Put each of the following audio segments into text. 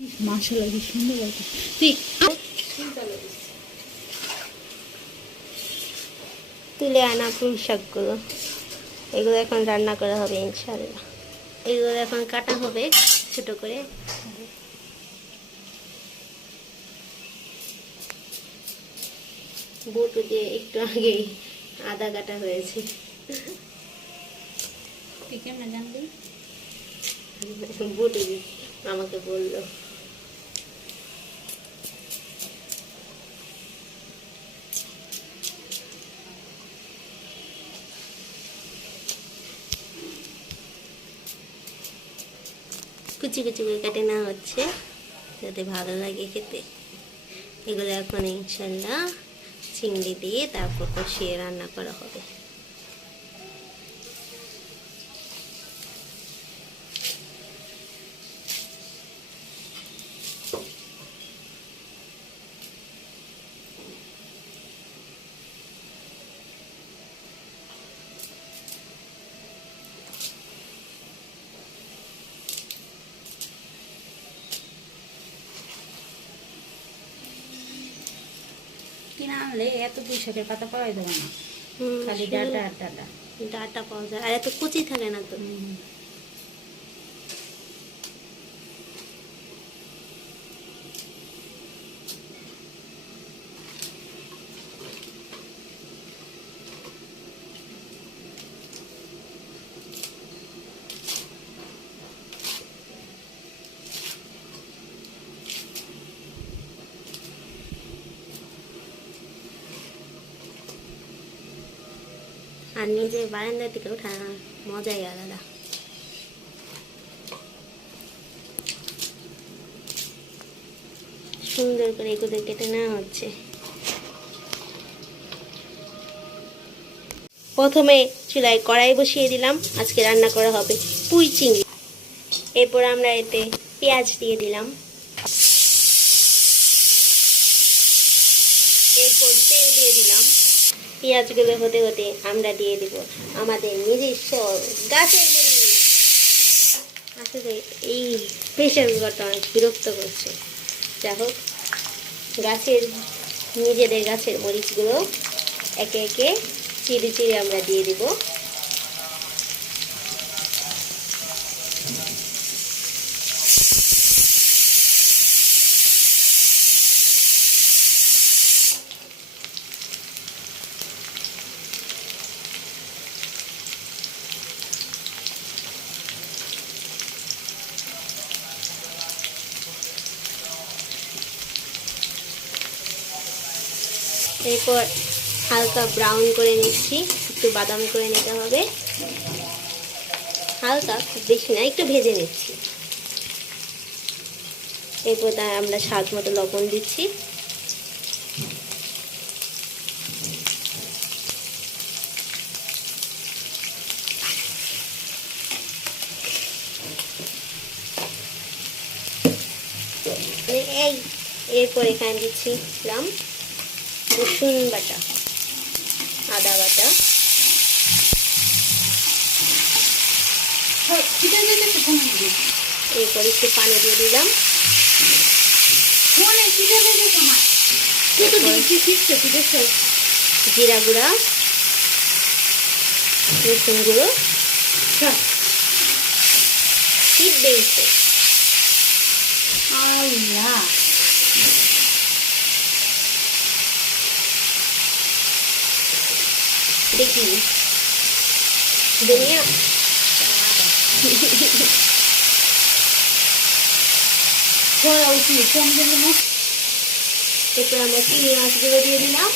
মাশাআল্লাহ কি সুন্দর লাগে। তুই তুলে আনা পুঁই শাকগুলো, এগুলো এখন রান্না করা হবে ইনশাআল্লাহ। এগুলো এখন কাটা হবে ছোট করে। বটু দিয়ে একটু আগেই আদা কাটা হয়েছে। তুই কেমন জানলি? বটু আমাকে বললো। কুচি কুচি করে কেটে নেওয়া হচ্ছে যাতে ভালো লাগে খেতে। এগুলো এখন ইনশাল্লাহ চিংড়ি দিয়ে তারপর কষিয়ে রান্না করা হবে। কিনা আনলে এত পুঁই শাকের পাতা পাওয়াই দেবে না, খালি ডাটা আর ডাটা। ডাটা পাওয়া যায়, আর এত কুচি থাকে না তো। আর নিজে বারান্দা থেকে ওঠা মজাই আলাদা। সুন্দর করে এগুলো কেটে নেওয়া হচ্ছে। প্রথমে চুলায় কড়াই বসিয়ে দিলাম, আজকে রান্না করা হবে পুঁই চিংড়ি। এরপর আমরা এতে পেঁয়াজ দিয়ে দিলাম, এরপর তেল দিয়ে দিলাম। পেঁয়াজগুলো হতে হতে আমরা দিয়ে দিব আমাদের নিজস্ব গাছের মরিচ। আসলে এই প্রেশার কুকারটা অনেক বিরক্ত করছে। যাই হোক, নিজেদের গাছের মরিচগুলো একে একে চিড়ে চিড়ে আমরা দিয়ে দিব। এরপর হালকা ব্রাউন করে নিচ্ছি, একটু বাদাম করে নিতে হবে। হালকা, খুব বেশি না, একটু ভেজে নিচ্ছি। এরপর তার আমরা স্বাদ মতো লবণ দিচ্ছি। এরপর এখানে দিচ্ছি রসুন বাটা, আদা বাটা, এরপর একটু পানি দিয়ে দিলাম। জিরা গুঁড়া, রসুন গুঁড়ো, ঠিক বেড়েছে। দেখি দুনিয়া এরপর আমরা চিংড়ি মাছগুলো দিয়ে দিলাম।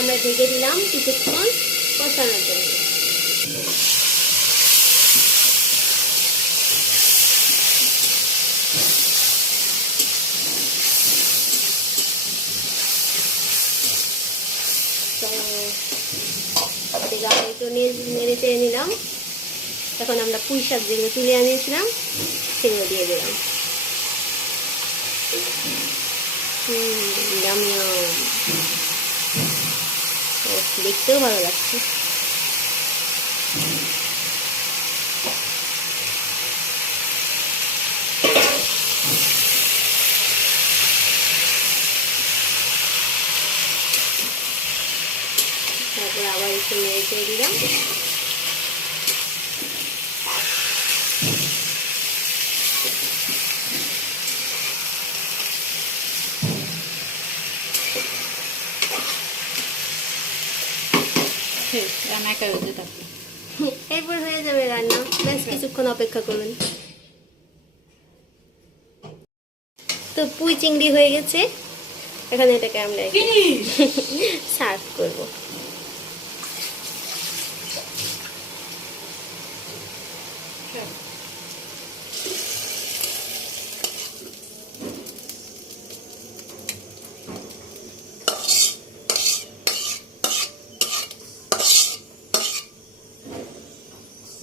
আমরা ঢেকে দিলাম কিছুক্ষণ কষানোর জন্য। একটু নেড়ে চেড়ে নিলাম। এখন আমরা পুঁই শাক যেগুলো তুলে আনিয়েছিলাম সেগুলো দিয়ে দিলাম। Yam yam. ও, দেখতেও ভালো লাগছে। তারপর আবার একটু নেড়ে চেড়ে দিলাম। শেষ, রান্না একা হতে থাকবে। এরপর হয়ে যাবে রান্না, ব্যাস কিছুক্ষণ অপেক্ষা করবেন। তো পুঁই চিংড়ি হয়ে গেছে, এখন এটাকে আমরা সার্ভ করবো।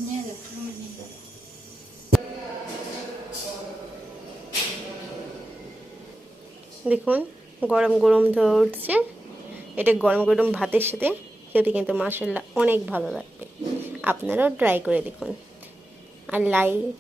নিয়ে যাও, রুমে নিয়ে যাও। দেখুন গরম গরম ধরে উঠছে, এটা গরম গরম ভাতের সাথে খেতে কিন্তু মাশাআল্লাহ অনেক ভালো লাগবে। আপনারাও ট্রাই করে দেখুন, আর লাইক